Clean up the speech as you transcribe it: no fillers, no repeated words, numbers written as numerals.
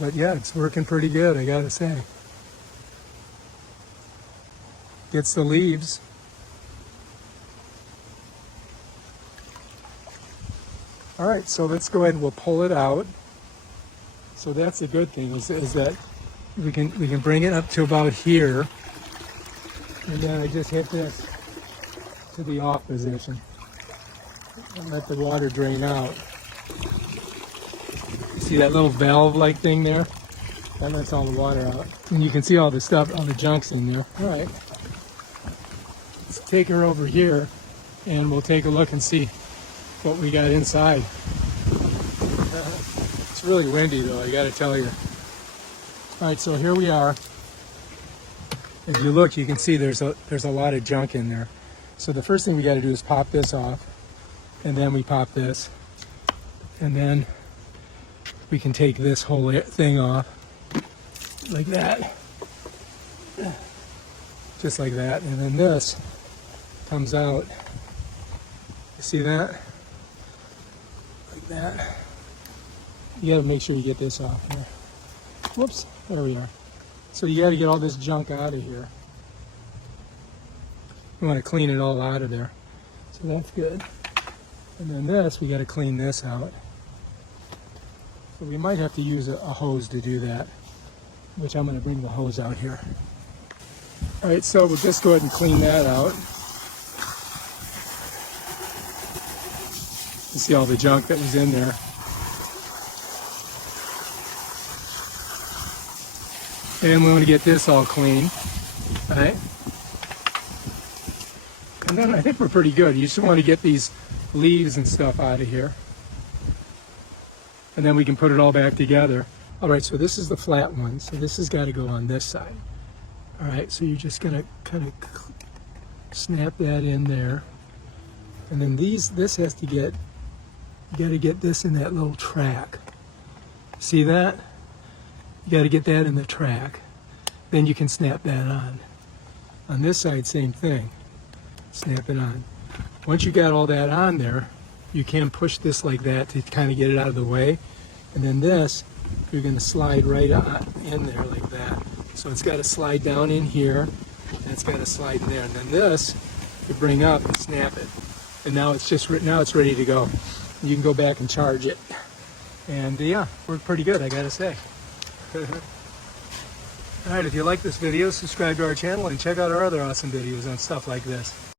But yeah, it's working pretty good, I gotta say. Gets the leaves. All right, so let's go ahead and we'll pull it out. So that's the good thing is that we can bring it up to about here, and then I just hit this to the off position and let the water drain out. See that little valve-like thing there? That lets all the water out, and you can see all the stuff, all the junk's in there. All right, let's take her over here, and we'll take a look and see what we got inside. It's really windy though, I gotta tell you. All right, so here we are. As you look, you can see there's a lot of junk in there. So the first thing we gotta do is pop this off, and then we pop this, and then we can take this whole thing off like that, just like that, and then this comes out. You see that? Like that. You got to make sure you get this off here. Whoops, there we are. So you got to get all this junk out of here. You want to clean it all out of there. So that's good. And then this, we got to clean this out. So we might have to use a hose to do that, which I'm going to bring the hose out here. All right, so we'll just go ahead and clean that out. You see all the junk that was in there. And we want to get this all clean, all right? And then I think we're pretty good. You just want to get these leaves and stuff out of here. And then we can put it all back together. All right, so this is the flat one. So this has got to go on this side. All right, so you're just gonna kind of snap that in there. And then this has to get, you got to get this in that little track. See that? You got to get that in the track. Then you can snap that on. On this side, same thing. Snap it on. Once you got all that on there, you can push this like that to kind of get it out of the way. And then this, you're going to slide right on in there like that. So it's got to slide down in here, and it's got to slide in there. And then this, you bring up and snap it. And now it's just now it's ready to go. You can go back and charge it. And yeah, worked pretty good, I got to say. Alright, if you like this video, subscribe to our channel and check out our other awesome videos on stuff like this.